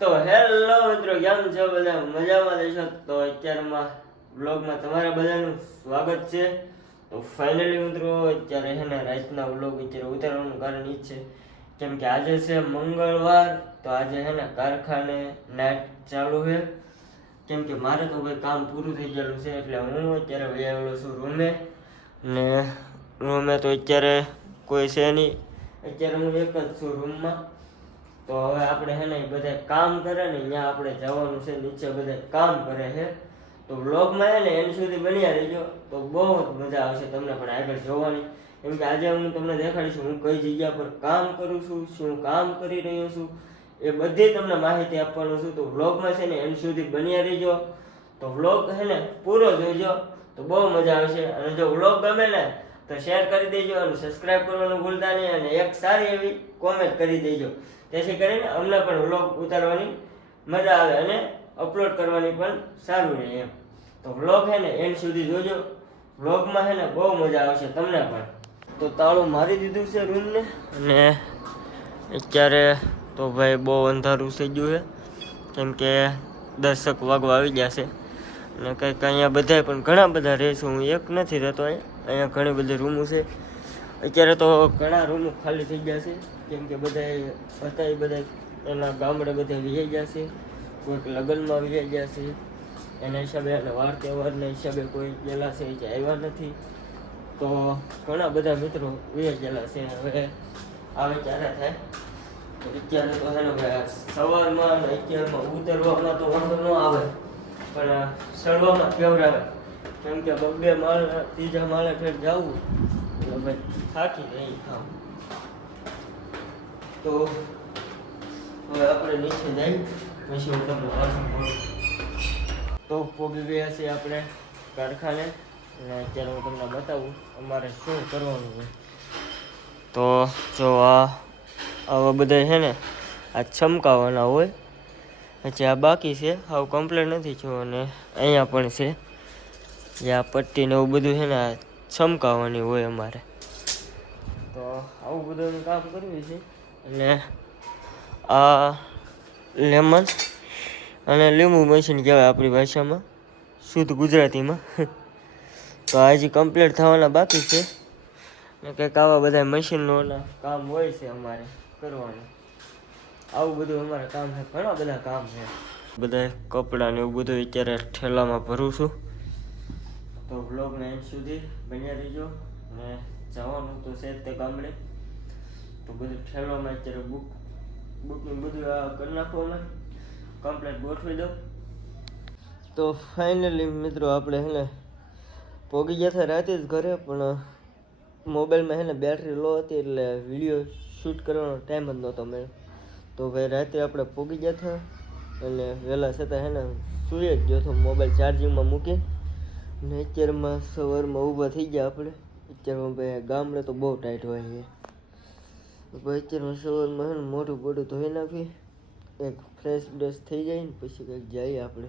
તો હેલો મિત્રો, કેમ છો બધા? મજામાં રહેશો તો અત્યારમાં વ્લોગમાં તમારા બધાનું સ્વાગત છે. તો ફાઇનલી મિત્રો, અત્યારે છે ને રાતના વ્લોગ અત્યારે ઉતારવાનું કારણ એ છે, કેમ કે આજે છે મંગળવાર, તો આજે છે ને કારખાને નાઇટ ચાલુ છે. કેમ કે મારે તો ભાઈ કામ પૂરું થઈ ગયેલું છે, એટલે હું અત્યારે વહી છું રૂમે. ને રૂમે તો અત્યારે કોઈ છે નહીં. અત્યારે હું એક જ છું રૂમમાં. તો હવે આપણે હે ને બધા કામ કરે ને ત્યાં આપણે જવાનું છે, નીચે બધા કામ કરે છે. તો વ્લોગમાં છે ને એન્ડ સુધી બન્યા રહીજો. તો બહુ જ મજા આવશે તમને પણ આગળ જોવાની. કેમ કે આજે હું તમને દેખાડીશું, હું કઈ જગ્યા પર કામ કરું છું, શું કામ કરી રહ્યો છું, એ બધી તમને માહિતી આપવાનું છું. તો વ્લોગમાં છે ને એન્ડ સુધી બન્યા રહીજો. તો વ્લોગ છે ને પૂરો જોઈજો તો બહુ મજા આવશે. અને જો વ્લોગ ગમે ને, તો શેર કરી દેજો અને સબસ્ક્રાઇબ કરવાનું ભૂલતા નહીં. અને એક સારી એવી કોમેન્ટ કરી દેજો. જેથી કરીને અમને પણ વ્લોગ ઉતારવાની મજા આવે અને અપલોડ કરવાની પણ સારું રહે એમ. તો વ્લોગ છે ને એન્ડ સુધી જોજો. વ્લોગમાં છે ને બહુ મજા આવશે તમને પણ. તો તાળું મારી દીધું છે રૂમને અને અત્યારે તો ભાઈ બહુ અંધારું થઈ ગયું છે. કેમ કે દર્શક વાગવા આવી ગયા છે. અને કંઈક અહીંયા બધાય પણ ઘણા બધા રહેશું હું એક નથી રહેતો અહીંયા. અહીંયા ઘણી બધી રૂમો છે. અત્યારે તો ઘણા રૂમો ખાલી થઈ ગયા છે. કેમ કે બધા હતા એ બધા એના ગામડે બધા વિજય ગયા છે. કોઈક લગ્નમાં વિજય ગયા છે. એના હિસાબે અને વાર તહેવારના હિસાબે કોઈ ગયેલા છે જે આવ્યા નથી. તો ઘણા બધા મિત્રો વિજય ગયેલા છે. હવે આવે ત્યારે થાય. અત્યારે તો છે સવારમાં અને અત્યારમાં ઉતરવામાં તો વાંધો ન આવે. પણ ચડવામાં કેવડાવે કેમ કે બબે માળ ત્રીજા માળે ફેર જવું. થાકી નહીં થાવ તો હવે આપણે નીચે જઈ પછી હું તમને તો પોગી ગયા છીએ આપણે કારખાને અને અત્યારે હું તમને બતાવું અમારે શું કરવાનું છે તો જો આ આવા બધા છે ને આ ચમકાવવાના હોય પછી આ બાકી છે આવું કમ્પ્લેટ નથી થયું અને અહીંયા પણ છે જે આ પટ્ટી ને એવું બધું છે ને આ ચમકાવવાની હોય અમારે. તો આવું બધું કામ કરવું છે અને આ લેમન અને લીંબુ મશીન કહેવાય આપણી ભાષામાં. શુદ્ધ ગુજરાતીમાં. તો આજે કમ્પ્લીટ થવાના બાકી છે. ને કંઈક આવા બધા મશીનોના કામ હોય છે અમારે કરવાનું. આવું બધું અમારે કામ છે. ઘણા બધા કામ છે. બધા કપડાં ને એવું બધું અત્યારે ઠેલામાં ભરું છું. તો બ્લોગને એન્ડ સુધી બન્યા રહીજો. ને જવાનું તો છે તે ગામડે. તો બધું ઠેલવામાં અત્યારે બુક બુકનું બધું કરી નાખો અમે. કમ્પ્લેટ ગોઠવી દઉં. તો ફાઇનલી મિત્રો આપણે હે ને પોગી ગયા હતા રાતે જ ઘરે, પણ મોબાઈલમાં હે ને બેટરી લો હતી એટલે વીડિયો શૂટ કરવાનો ટાઈમ જ નહોતો મળ્યો. તો ભાઈ રાતે આપણે પોગી ગયા હતા અને વહેલા છતાં હે ને જ ગયો હતો મોબાઈલ ચાર્જિંગમાં મૂકી. ને અત્યારમાં સવારમાં ઊભા થઈ ગયા આપણે. અત્યારમાં ભાઈ ગામડે તો બહુ ટાઈટ હોય છે. ભાઈ અત્યારમાં સવારમાં મોઢું બોઢું ધોઈ નાખી, એક ફ્રેશ બ્રેશ થઈ જાય ને પછી કંઈક જઈએ આપણે.